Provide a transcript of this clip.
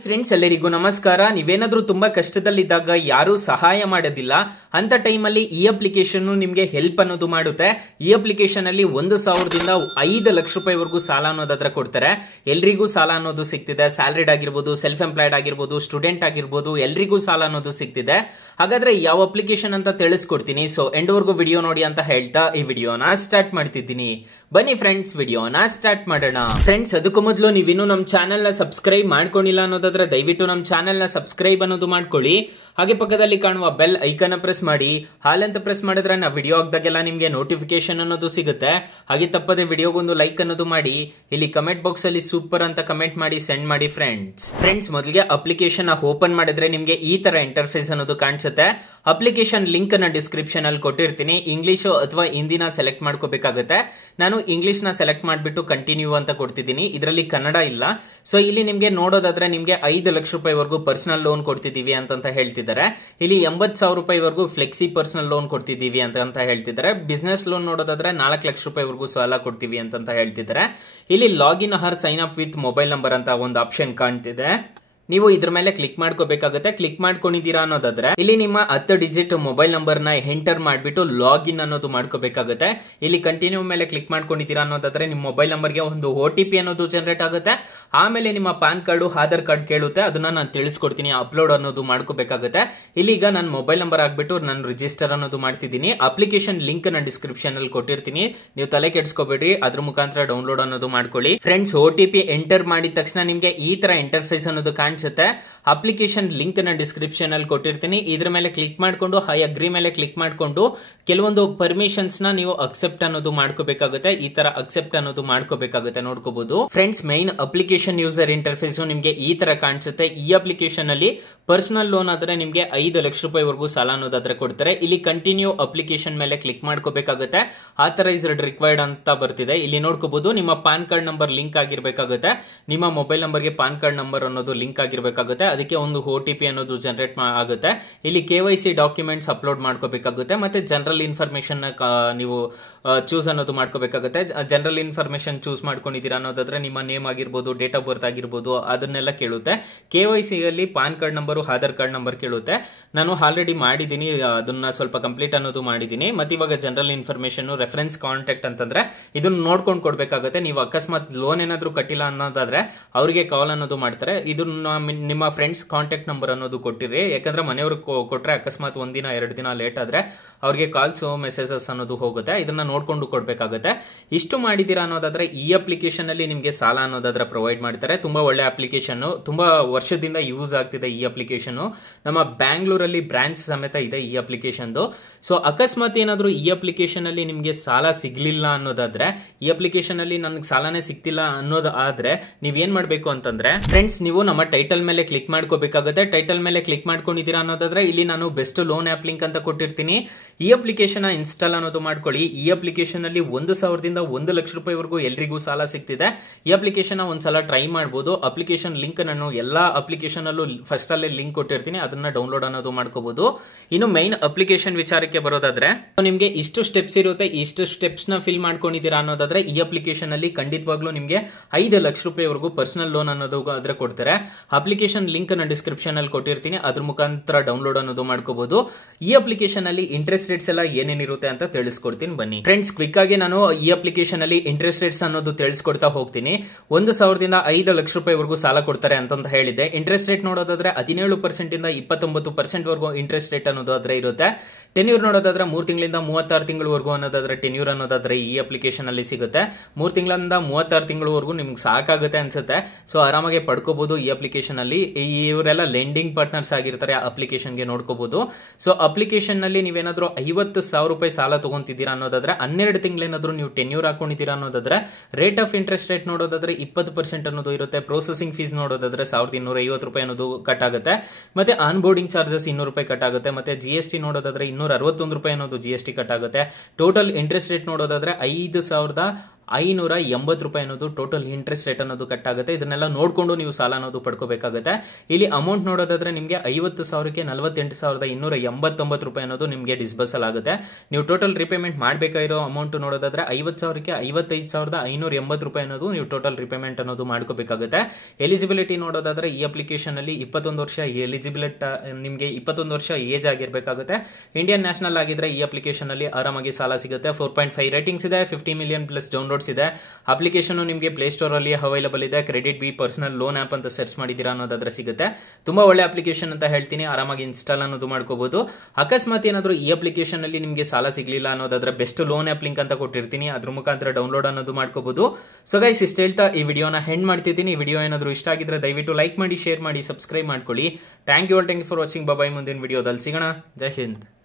Friends ಎಲ್ಲರಿಗೂ ನಮಸ್ಕಾರ. ನೀವೇನಾದ್ರೂ ತುಂಬಾ ಕಷ್ಟದಲ್ಲಿದ್ದಾಗ ಯಾರು ಸಹಾಯ ಮಾಡೋದಿಲ್ಲ ಅಂತ ಟೈಮಲ್ಲಿ ಈ ಅಪ್ಲಿಕೇಶನ್ ನಿಮ್ಗೆ ಹೆಲ್ಪ್ ಅನ್ನೋದು ಮಾಡುತ್ತೆ. ಈ ಅಪ್ಲಿಕೇಶನ್ ಅಲ್ಲಿ 1,000 ದಿಂದ 5 ಲಕ್ಷ ರೂಪಾಯಿವರೆಗೂ ಸಾಲ ಅನ್ನೋದತ್ರ ಕೊಡ್ತಾರೆ. ಎಲ್ರಿಗೂ ಸಾಲ ಅನ್ನೋದು ಸಿಗ್ತಿದೆ. ಸ್ಯಾಲರಿಡ್ ಆಗಿರ್ಬೋದು, ಸೆಲ್ಫ್ ಎಂಪ್ಲಾಯ್ಡ್ ಆಗಿರ್ಬೋದು, ಸ್ಟೂಡೆಂಟ್ ಆಗಿರ್ಬೋದು, ಎಲ್ರಿಗೂ ಸಾಲ ಅನ್ನೋದು ಸಿಗ್ತಿದೆ. ಹಾಗಾದ್ರೆ ಯಾವ ಅಪ್ಲಿಕೇಶನ್ ಅಂತ ತಿಳಿಸ್ಕೊಡ್ತೀನಿ. ಸೊ ಎಂಡ್ವರೆಗೂ ವಿಡಿಯೋ ನೋಡಿ ಅಂತ ಹೇಳ್ತಾ ಈ ವಿಡಿಯೋನ ಸ್ಟಾರ್ಟ್ ಮಾಡ್ತಿದ್ದೀನಿ. ಬನ್ನಿ ಫ್ರೆಂಡ್ಸ್, ವಿಡಿಯೋನ ಸ್ಟಾರ್ಟ್ ಮಾಡೋಣ. ಫ್ರೆಂಡ್ಸ್, ಅದಕ್ಕೂ ಮೊದಲು ನೀವಿನ್ನೂ ನಮ್ಮ ಚಾನೆಲ್ ನ ಸಬ್ಸ್ಕ್ರೈಬ್ ಮಾಡ್ಕೊಂಡಿಲ್ಲ ಅನ್ನೋದಾದ್ರೆ ದಯವಿಟ್ಟು ನಮ್ಮ ಚಾನೆಲ್ ನ ಸಬ್ಸ್ಕ್ರೈಬ್ ಅನ್ನೋದು ಮಾಡ್ಕೊಳ್ಳಿ. ಹಾಗೆ ಪಕ್ಕದಲ್ಲಿ ಕಾಣುವ ಬೆಲ್ ಐಕನ್ ಪ್ರೆಸ್ ಮಾಡಿ. ಹಾಲ್ ಅಂತ ಪ್ರೆಸ್ ಮಾಡಿದ್ರೆ ನಾವು ವಿಡಿಯೋ ಹಾಕಿದಾಗೆಲ್ಲ ನಿಮಗೆ ನೋಟಿಫಿಕೇಶನ್ ಅನ್ನೋದು ಸಿಗುತ್ತೆ. ಹಾಗೆ ತಪ್ಪದೆ ವಿಡಿಯೋಗೊಂದು ಲೈಕ್ ಅನ್ನೋದು ಮಾಡಿ. ಇಲ್ಲಿ ಕಮೆಂಟ್ ಬಾಕ್ಸ್ ಅಲ್ಲಿ ಸೂಪರ್ ಅಂತ ಕಮೆಂಟ್ ಮಾಡಿ ಸೆಂಡ್ ಮಾಡಿ ಫ್ರೆಂಡ್ಸ್. ಮೊದಲಿಗೆ ಅಪ್ಲಿಕೇಶನ್ ಓಪನ್ ಮಾಡಿದ್ರೆ ನಿಮಗೆ ಈ ತರ ಇಂಟರ್ಫೇಸ್ ಅನ್ನೋದು ಕಾಣಿಸುತ್ತೆ. ಅಪ್ಲಿಕೇಶನ್ ಲಿಂಕ್ ನ ಡಿಸ್ಕ್ರಿಪ್ಷನ್ ಅಲ್ಲಿ ಕೊಟ್ಟಿರ್ತೀನಿ. ಇಂಗ್ಲಿಷ್ ಅಥವಾ ಹಿಂದಿನ ಸೆಲೆಕ್ಟ್ ಮಾಡ್ಕೋಬೇಕಾಗುತ್ತೆ. ನಾನು ಇಂಗ್ಲಿಷ್ ನ ಸೆಲೆಕ್ಟ್ ಮಾಡಿಬಿಟ್ಟು ಕಂಟಿನ್ಯೂ ಅಂತ ಕೊಡ್ತಿದ್ದೀನಿ. ಇದರಲ್ಲಿ ಕನ್ನಡ ಇಲ್ಲ. ಸೊ ಇಲ್ಲಿ ನಿಮ್ಗೆ ನೋಡೋದಾದ್ರೆ ನಿಮ್ಗೆ 5 ಲಕ್ಷ ರೂಪಾಯಿವರೆಗೂ ಪರ್ಸನಲ್ ಲೋನ್ ಕೊಡ್ತಿದೀವಿ ಅಂತ ಹೇಳ್ತಿದ್ದಾರೆ. ಇಲ್ಲಿ 80,000 ರೂಪಾಯಿವರೆಗೂ ಫ್ಲೆಕ್ಸಿ ಪರ್ಸನಲ್ ಲೋನ್ ಕೊಡ್ತಿದೀವಿ ಅಂತ ಹೇಳ್ತಿದ್ದಾರೆ. ಬಿಸ್ನೆಸ್ ಲೋನ್ ನೋಡೋದಾದ್ರೆ 4 ಲಕ್ಷ ರೂಪಾಯಿವರೆಗೂ ಸಾಲ ಕೊಡ್ತೀವಿ ಅಂತ ಹೇಳ್ತಿದ್ದಾರೆ. ಇಲ್ಲಿ login or sign up with mobile number ಅಂತ ಒಂದು ಆಪ್ಷನ್ ಕಾಣ್ತಿದೆ. ನೀವು ಇದ್ರ ಮೇಲೆ ಕ್ಲಿಕ್ ಮಾಡ್ಕೋಬೇಕಾಗುತ್ತೆ. ಕ್ಲಿಕ್ ಮಾಡ್ಕೊಂಡಿದ್ದೀರಾ ಅನ್ನೋದಾದ್ರೆ ಇಲ್ಲಿ ನಿಮ್ಮ 10 ಡಿಜಿಟ್ ಮೊಬೈಲ್ ನಂಬರ್ ನ ಎಂಟರ್ ಮಾಡಿಬಿಟ್ಟು ಲಾಗಿನ್ ಅನ್ನೋದು ಮಾಡ್ಕೋಬೇಕಾಗುತ್ತೆ. ಇಲ್ಲಿ ಕಂಟಿನ್ಯೂ ಮೇಲೆ ಕ್ಲಿಕ್ ಮಾಡ್ಕೊಂಡಿದ್ದೀರಾ ಅನ್ನೋದಾದ್ರೆ ನಿಮ್ಮ ಮೊಬೈಲ್ ನಂಬರ್ಗೆ ಒಂದು OTP ಅನ್ನೋದು ಜನರೇಟ್ ಆಗುತ್ತೆ. ಆಮೇಲೆ ನಿಮ್ಮ ಪಾನ್ ಕಾರ್ಡ್, ಆಧಾರ್ ಕಾರ್ಡ್ ಕೇಳುತ್ತೆ. ಅದನ್ನ ನಾನು ತಿಳಿಸ್ಕೊಡ್ತೀನಿ. ಅಪ್ಲೋಡ್ ಅನ್ನೋದು ಮಾಡ್ಕೋಬೇಕಾಗುತ್ತೆ. ಇಲ್ಲಿ ಈಗ ನನ್ನ ಮೊಬೈಲ್ ನಂಬರ್ ಹಾಕ್ಬಿಟ್ಟು ನಾನು ರಿಜಿಸ್ಟರ್ ಅನ್ನೋದು ಮಾಡ್ತಿದ್ದೀನಿ. ಅಪ್ಲಿಕೇಶನ್ ಲಿಂಕ್ ನ ಡಿಸ್ಕ್ರಿಪ್ಷನ್ ಅಲ್ಲಿ ಕೊಟ್ಟಿರ್ತೀನಿ. ನೀವು ತಲೆ ಕೆಡಿಸ್ಕೋಬೇಡಿ, ಅದ್ರ ಮುಖಾಂತರ ಡೌನ್ಲೋಡ್ ಅನ್ನೋದು ಮಾಡ್ಕೊಳ್ಳಿ. ಫ್ರೆಂಡ್ಸ್, OTP ಎಂಟರ್ ಮಾಡಿದ ತಕ್ಷಣ ನಿಮ್ಗೆ ಈ ತರ ಇಂಟರ್ಫೇಸ್ ಅನ್ನೋದು ಕಾಣಿಸುತ್ತೆ. ಅಪ್ಲಿಕೇಶನ್ ಲಿಂಕ್ ನ ಡಿಸ್ಕ್ರಿಪ್ಷನ್ ಅಲ್ಲಿ ಕೊಟ್ಟಿರ್ತೀನಿ. ಇದ್ರ ಮೇಲೆ ಕ್ಲಿಕ್ ಮಾಡ್ಕೊಂಡು ಐ ಅಗ್ರಿ ಮೇಲೆ ಕ್ಲಿಕ್ ಮಾಡ್ಕೊಂಡು ಕೆಲವೊಂದು ಪರ್ಮಿಷನ್ಸ್ ನ ನೀವು ಅಕ್ಸೆಪ್ಟ್ ಅನ್ನೋದು ಮಾಡ್ಕೋಬೇಕಾಗುತ್ತೆ. ಈ ತರ ಅಕ್ಸೆಪ್ಟ್ ಅನ್ನೋದು ಮಾಡ್ಕೋಬೇಕಾಗುತ್ತೆ. ನೋಡ್ಕೋಬಹುದು friends. Main application user interface ನಿಮ್ಗೆ ಈ ತರ ಕಾಣಿಸುತ್ತೆ. ಈ ಅಪ್ಲಿಕೇಶನ್ ಅಲ್ಲಿ ಪರ್ಸನಲ್ ಲೋನ್ ಆದ್ರೆ ನಿಮ್ಗೆ 5 ಲಕ್ಷ ರೂಪಾಯಿವರೆಗೂ ಸಾಲ ಅನ್ನೋದಾದ್ರೆ ಕೊಡ್ತಾರೆ. ಇಲ್ಲಿ ಕಂಟಿನ್ಯೂ ಅಪ್ಲಿಕೇಶನ್ ಮೇಲೆ ಕ್ಲಿಕ್ ಮಾಡ್ಕೋಬೇಕಾಗುತ್ತೆ. ಆಥರೈಸ್ಡ್ ರಿಕ್ವೈರ್ಡ್ ಅಂತ ಬರ್ತಿದೆ. ಇಲ್ಲಿ ನೋಡ್ಕೋಬಹುದು ನಿಮ್ಮ ಪಾನ್ ಕಾರ್ಡ್ ನಂಬರ್ ಲಿಂಕ್ ಆಗಿರ್ಬೇಕಾಗುತ್ತೆ. ನಿಮ್ಮ ಮೊಬೈಲ್ ನಂಬರ್ಗೆ ಪಾನ್ ಕಾರ್ಡ್ ನಂಬರ್ ಅನ್ನೋದು ಲಿಂಕ್ ಆಗಿರ್ಬೇಕಾಗುತ್ತೆ. ಅದಕ್ಕೆ ಒಂದು OTP ಅನ್ನೋದು ಜನರೇಟ್ ಆಗುತ್ತೆ. ಇಲ್ಲಿ KYC ಡಾಕ್ಯುಮೆಂಟ್ಸ್ ಅಪ್ಲೋಡ್ ಮಾಡ್ಕೋಬೇಕಾಗುತ್ತೆ. ಮತ್ತೆ ಜನರಲ್ ಇನ್ಫಾರ್ಮೇಶನ್ ನೀವು ಚೂಸ್ ಅನ್ನೋದು ಮಾಡ್ಕೋಬೇಕಾಗುತ್ತೆ. ಜನರಲ್ ಇನ್ಫಾರ್ಮೇಶನ್ ಚೂಸ್ ಮಾಡ್ಕೊಂಡಿದ್ದೀರಾ ಅನ್ನೋದಾದ್ರೆ ನಿಮ್ಮ ನೇಮ್ ಆಗಿರ್ಬೋದು, ಡೇಟ್ ಆಫ್ ಬರ್ತ್ ಆಗಿರ್ಬೋದು, ಅದನ್ನೆಲ್ಲ ಕೇಳುತ್ತೆ. KYC ಅಲ್ಲಿ PAN card number, Aadhaar card number ಕೇಳುತ್ತೆ. ನಾನು ಆಲ್ರೆಡಿ ಮಾಡಿದ್ದೀನಿ, ಅದನ್ನ ಸ್ವಲ್ಪ ಕಂಪ್ಲೀಟ್ ಅನ್ನೋದು ಮಾಡಿದ್ದೀನಿ. ಮತ್ತೆ ಇವಾಗ ಜನರಲ್ ಇನ್ಫಾರ್ಮೇಶನ್, ರೆಫರೆನ್ಸ್ ಕಾಂಟ್ಯಾಕ್ಟ್ ಅಂತಂದ್ರೆ ಇದನ್ನ ನೋಡ್ಕೊಂಡು ಕೊಡ್ಬೇಕಾಗುತ್ತೆ. ನೀವು ಅಕಸ್ಮಾತ್ ಲೋನ್ ಏನಾದ್ರೂ ಕಟ್ಟಿಲ್ಲ ಅನ್ನೋದಾದ್ರೆ ಅವರಿಗೆ ಕಾಲ್ ಅನ್ನೋದು ಮಾಡ್ತಾರೆ. ಇದನ್ನ ನಿಮ್ಮ ಫ್ರೆಂಡ್ಸ್ ಕಾಂಟ್ಯಾಕ್ಟ್ ನಂಬರ್ ಅನ್ನೋದು ಕೊಟ್ಟಿರಿ. ಯಾಕಂದ್ರೆ ಮನೆಯವ್ರಿಗೆ ಕೊಟ್ರೆ ಅಕಸ್ಮಾತ್ 1 ದಿನ 2 ದಿನ ಲೇಟ್ ಆದ್ರೆ ಅವ್ರಿಗೆ ಕಾಲ್ಸ್ ಮೆಸೇಜಸ್ ಅನ್ನೋದು ಹೋಗುತ್ತೆ. ಇದನ್ನ ನೋಡ್ಕೊಂಡು ಕೊಡ್ಬೇಕಾಗುತ್ತೆ. ಇಷ್ಟು ಮಾಡಿದೀರಾ ಅನ್ನೋದಾದ್ರೆ ಈ ಅಪ್ಲಿಕೇಶನ್ ಅಲ್ಲಿ ನಿಮ್ಗೆ ಸಾಲ ಅನ್ನೋದಾದ್ರೆ ಪ್ರೊವೈಡ್ ಮಾಡ್ತಾರೆ. ತುಂಬಾ ಒಳ್ಳೆ ಅಪ್ಲಿಕೇಶನ್, ತುಂಬಾ ವರ್ಷದಿಂದ ಯೂಸ್ ಆಗ್ತಿದೆ ಈ ಅಪ್ಲಿಕೇಶನ್. ನಮ್ಮ ಬ್ಯಾಂಗ್ಳೂರಲ್ಲಿ ಬ್ರಾಂಚ್ ಸಮೇತ ಇದೆ ಈ ಅಪ್ಲಿಕೇಶನ್. ಸೊ ಅಕಸ್ಮಾತ್ ಏನಾದ್ರೂ ಈ ಅಪ್ಲಿಕೇಶನ್ ಅಲ್ಲಿ ನಿಮ್ಗೆ ಸಾಲ ಸಿಗ್ಲಿಲ್ಲ ಅನ್ನೋದಾದ್ರೆ, ಈ ಅಪ್ಲಿಕೇಶನ್ ಅಲ್ಲಿ ನನಗೆ ಸಾಲನೇ ಸಿಗ್ತಿಲ್ಲ ಅನ್ನೋದು ಆದ್ರೆ ನೀವೇನ್ ಮಾಡ್ಬೇಕು ಅಂತಂದ್ರೆ ಫ್ರೆಂಡ್ಸ್, ನೀವು ನಮ್ಮ ಟೈಟಲ್ ಮೇಲೆ ಕ್ಲಿಕ್ ಮಾಡ್ಕೋಬೇಕಾಗುತ್ತೆ. ಟೈಟಲ್ ಮೇಲೆ ಕ್ಲಿಕ್ ಮಾಡ್ಕೊಂಡಿದ್ದೀರಾ ಅನ್ನೋದಾದ್ರೆ ಇಲ್ಲಿ ನಾನು ಬೆಸ್ಟ್ ಲೋನ್ ಆಪ್ ಲಿಂಕ್ ಅಂತ ಕೊಟ್ಟಿರ್ತೀನಿ. ಈ ಅಪ್ಲಿಕೇಶನ್ ಇನ್ಸ್ಟಾಲ್ ಅನ್ನೋದು ಮಾಡ್ಕೊಳ್ಳಿ. ಈ ಅಪ್ಲಿಕೇಶನ್ ಅಲ್ಲಿ 1,000 ದಿಂದ 1 ಲಕ್ಷ ರೂಪಾಯಿವರೆಗೂ ಎಲ್ರಿಗೂ ಸಾಲ ಸಿಗ್ತಿದೆ. ಈ ಅಪ್ಲಿಕೇಶನ್ ಒಂದ್ಸಲ ಟ್ರೈ ಮಾಡಬಹುದು. ಅಪ್ಲಿಕೇಶನ್ ಲಿಂಕ್ ನಾನು ಎಲ್ಲಾ ಅಪ್ಲಿಕೇಶನ್ ಅಲ್ಲೂ ಫಸ್ಟ್ ಅಲ್ಲೇ ಲಿಂಕ್ ಕೊಟ್ಟಿರ್ತೀನಿ. ಅದನ್ನ ಡೌನ್ಲೋಡ್ ಅನ್ನೋದು ಮಾಡ್ಕೋಬಹುದು. ಇನ್ನು ಮೈನ್ ಅಪ್ಲಿಕೇಶನ್ ವಿಚಾರಕ್ಕೆ ಬರೋದಾದ್ರೆ ನಿಮ್ಗೆ ಇಷ್ಟು ಸ್ಟೆಪ್ಸ್ ಇರುತ್ತೆ. ಇಷ್ಟು ಸ್ಟೆಪ್ಸ್ ನ ಫಿಲ್ ಮಾಡ್ಕೊಂಡಿದ್ದೀರಾ ಅನ್ನೋದಾದ್ರೆ ಈ ಅಪ್ಲಿಕೇಶನ್ ಅಲ್ಲಿ ಖಂಡಿತವಾಗ್ಲೂ ನಿಮ್ಗೆ 5 ಲಕ್ಷ ರೂಪಾಯಿವರೆಗೂ ಪರ್ಸನಲ್ ಲೋನ್ ಅನ್ನೋದು ಆದ್ರೆ ಕೊಡ್ತಾರೆ. ಅಪ್ಲಿಕೇಶನ್ ಲಿಂಕ್ ನ ಡಿಸ್ಕ್ರಿಪ್ಷನ್ ಅಲ್ಲಿ ಕೊಟ್ಟಿರ್ತೀನಿ. ಅದ್ರ ಮುಖಾಂತರ ಡೌನ್ಲೋಡ್ ಅನ್ನೋದು ಮಾಡ್ಕೋಬಹುದು. ಈ ಅಪ್ಲಿಕೇಶನ್ ಅಲ್ಲಿ ಇಂಟ್ರೆಸ್ಟ್ ರೇಟ್ಸ್ ಎಲ್ಲ ಏನೇನಿರುತ್ತೆ ಅಂತ ತಿಳಿಸ್ಕೊಡ್ತೀನಿ ಬನ್ನಿ ಫ್ರೆಂಡ್ಸ್. ಕ್ವಿಕ್ ಆಗಿ ನಾನು ಈ ಅಪ್ಲಿಕೇಶನ್ ಅಲ್ಲಿ ಇಂಟ್ರೆಸ್ಟ್ ರೇಟ್ಸ್ ಅನ್ನೋದು ತಿಳಿಸ್ಕೊಡ್ತಾ ಹೋಗ್ತೀನಿ. 1,000 ದಿಂದ 5 ಲಕ್ಷ ರೂಪಾಯಿವರೆಗೂ ಸಾಲ ಕೊಡ್ತಾರೆ ಅಂತ ಹೇಳಿದೆ. ಇಂಟ್ರೆಸ್ಟ್ ರೇಟ್ ನೋಡೋದಾದ್ರೆ 17% ಇಂದ 29% ವರೆಗೂ ಇಂಟ್ರೆಸ್ಟ್ ರೇಟ್ ಅನ್ನೋದು ಆದ್ರೆ ಇರುತ್ತೆ. ಟೆನ್ಯೂರ್ ನೋಡೋದಾದ್ರೆ 3 ತಿಂಗಳಿಂದ 36 ತಿಂಗಳವರೆಗೂ ಅನ್ನೋದಾದ್ರೆ ಟೆನ್ಯೂರ್ ಅನ್ನೋದಾದ್ರೆ ಈ ಅಪ್ಲಿಕೇಶನ್ ಅಲ್ಲಿ ಸಿಗುತ್ತೆ. 3 ತಿಂಗಳಿಂದ 36 ತಿಂಗಳವರೆಗೂ ನಿಮ್ಗೆ ಸಾಕಾಗುತ್ತೆ ಅನ್ಸುತ್ತೆ. ಸೊ ಆರಾಮಾಗಿ ಪಡ್ಕೋಬಹುದು ಈ ಅಪ್ಲಿಕೇಶನ್ ಅಲ್ಲಿ. ಇವರೆಲ್ಲ ಲೆಂಡಿಂಗ್ ಪಾರ್ಟ್ನರ್ಸ್ ಆಗಿರ್ತಾರೆ. ಅಪ್ಲಿಕೇಶನ್ ಗೆ ನೋಡ್ಕೋಬಹುದು. ಸೊ ಅಪ್ಲಿಕೇಶನ್ ನಲ್ಲಿ ನೀವೇನಾದ್ರೂ 50,000 ರೂಪಾಯಿ ಸಾಲ ತಗೊಂತಿದ್ದೀರಾ ಅನ್ನೋದಾದ್ರೆ 12 ತಿಂಗಳೇನಾದ್ರೂ ನೀವು ಟೆನ್ಯೂರ್ ಹಾಕೊಂಡಿದ್ದೀರಾ ಅನ್ನೋದಾದ್ರೆ ರೇಟ್ ಆಫ್ ಇಂಟ್ರೆಸ್ಟ್ ರೇಟ್ ನೋಡೋದಾದ್ರೆ 20% ಅನ್ನೋದು ಇರುತ್ತೆ. ಪ್ರೊಸೆಸಿಂಗ್ ಫೀಸ್ ನೋಡೋದಾದ್ರೆ 1,250 ರೂಪಾಯಿ ಅನ್ನೋದು ಕಟ್ ಆಗುತ್ತೆ. ಮತ್ತೆ ಆನ್ ಬೋರ್ಡಿಂಗ್ ಚಾರ್ಜಸ್ 200 ರೂಪಾಯಿ ಕಟ್ ಆಗುತ್ತೆ. ಮತ್ತೆ GST ನೋಡೋದಾದ್ರೆ 261 ರೂಪಾಯಿ ಅನ್ನೋದು GST ಕಟ್ ಆಗುತ್ತೆ. ಟೋಟಲ್ ಇಂಟ್ರೆಸ್ಟ್ ರೇಟ್ ನೋಡೋದಾದ್ರೆ 580 ರೂಪಾಯಿ ಅನ್ನೋದು ಟೋಟಲ್ ಇಂಟ್ರೆಸ್ಟ್ ರೇಟ್ ಅನ್ನೋದು ಕಟ್ ಆಗುತ್ತೆ. ಇದನ್ನೆಲ್ಲ ನೋಡಿಕೊಂಡು ನೀವು ಸಾಲ ಅನ್ನೋದು ಪಡ್ಕೋಬೇಕಾಗುತ್ತೆ. ಇಲ್ಲಿ ಅಮೌಂಟ್ ನೋಡೋದಾದ್ರೆ ನಿಮಗೆ 50,000ಕ್ಕೆ 48,289 ರೂಪಾಯಿ ಅನ್ನೋದು ನಿಮಗೆ ಡಿಸ್ಬರ್ಸಲ್ ಆಗುತ್ತೆ. ನೀವು ಟೋಟಲ್ ರಿಪೇಮೆಂಟ್ ಮಾಡಬೇಕಾಗಿರೋ ಅಮೌಂಟ್ ನೋಡೋದಾದ್ರೆ 50,000ಕ್ಕೆ 55,580 ರೂಪಾಯಿ ಅನ್ನೋದು ನೀವು ಟೋಟಲ್ ರಿಪೇಮೆಂಟ್ ಅನ್ನೋದು ಮಾಡ್ಕೋಬೇಕಾಗುತ್ತೆ. ಎಲಿಜಿಬಿಲಿಟಿ ನೋಡೋದಾದ್ರೆ ಈ ಅಪ್ಲಿಕೇಶನ್ ಅಲ್ಲಿ 21 ವರ್ಷ ಎಲಿಜಿಬಿಲಿಟಿ, ನಿಮಗೆ 21 ವರ್ಷ ಏಜ್ ಆಗಿರಬೇಕಾಗುತ್ತೆ. ಇಂಡಿಯನ್ ನ್ಯಾಷನಲ್ ಆಗಿದ್ರೆ ಈ ಅಪ್ಲಿಕೇಶನ್ ಅಲ್ಲಿ ಆರಾಮಾಗಿ ಸಾಲ ಸಿಗುತ್ತೆ. 4.5 ರೇಟಿಂಗ್ಸ್ ಇದೆ, 50 ಮಿಲಿಯನ್ ಪ್ಲಸ್ ಡೌನ್ಲೋಡ್ಸ್ ಇದೆ. ಅಪ್ಲಿಕೇಶನ್ ನಿಮಗೆ ಪ್ಲೇ ಸ್ಟೋರ್ ಅಲ್ಲಿ ಅವೈಲೇಬಲ್ ಇದೆ. Credit B personal loan app ಅಂತ ಸರ್ಚ್ ಮಾಡಿದೀರಾ ಅನ್ನೋದಾದ್ರೆ ಸಿಗುತ್ತೆ. ತುಂಬಾ ಒಳ್ಳೆ ಅಪ್ಲಿಕೇಶನ್ ಅಂತ ಹೇಳ್ತೀನಿ. ಆರಾಮಾಗಿ ಇನ್ಸ್ಟಾಲ್ ಅನ್ನೋದು ಮಾಡ್ಕೋಬಹುದು. ಅಕಸ್ಮಾತ್ ಏನಾದರೂ ಈ ಅಪ್ಲಿಕೇಶನ್ ಅಲ್ಲಿ ನಿಮಗೆ ಸಾಲ ಸಿಗ್ಲಿಲ್ಲ ಅನ್ನೋದಾದ್ರೆ ಬೆಸ್ಟ್ ಲೋನ್ ಆಪ್ ಲಿಂಕ್ ಅಂತ ಕೊಟ್ಟಿರ್ತೀನಿ, ಅದ್ರ ಮುಖಾಂತರ ಡೌನ್ಲೋಡ್ ಅನ್ನೋದು ಮಾಡ್ಕೋಬಹುದು. ಸೊ ಗೈಸ್, ಇಷ್ಟ ಹೇಳ್ತಾ ಈ ವಿಡಿಯೋನ ಹೆಂಡ್ ಮಾಡ್ತಿದ್ದೀನಿ. ಈ ವಿಡಿಯೋ ಏನಾದರೂ ಇಷ್ಟ ಆಗಿದ್ರೆ ದಯವಿಟ್ಟು ಲೈಕ್ ಮಾಡಿ, ಶೇರ್ ಮಾಡಿ, ಸಬ್ಸ್ಕ್ರೈಬ್ ಮಾಡ್ಕೊಳ್ಳಿ. Thank you for watching. Bye. ಮುಂದಿನ ವಿಡಿಯೋದಲ್ಲಿ ಸಿಗೋಣ. ಜೈ ಹಿಂದ್.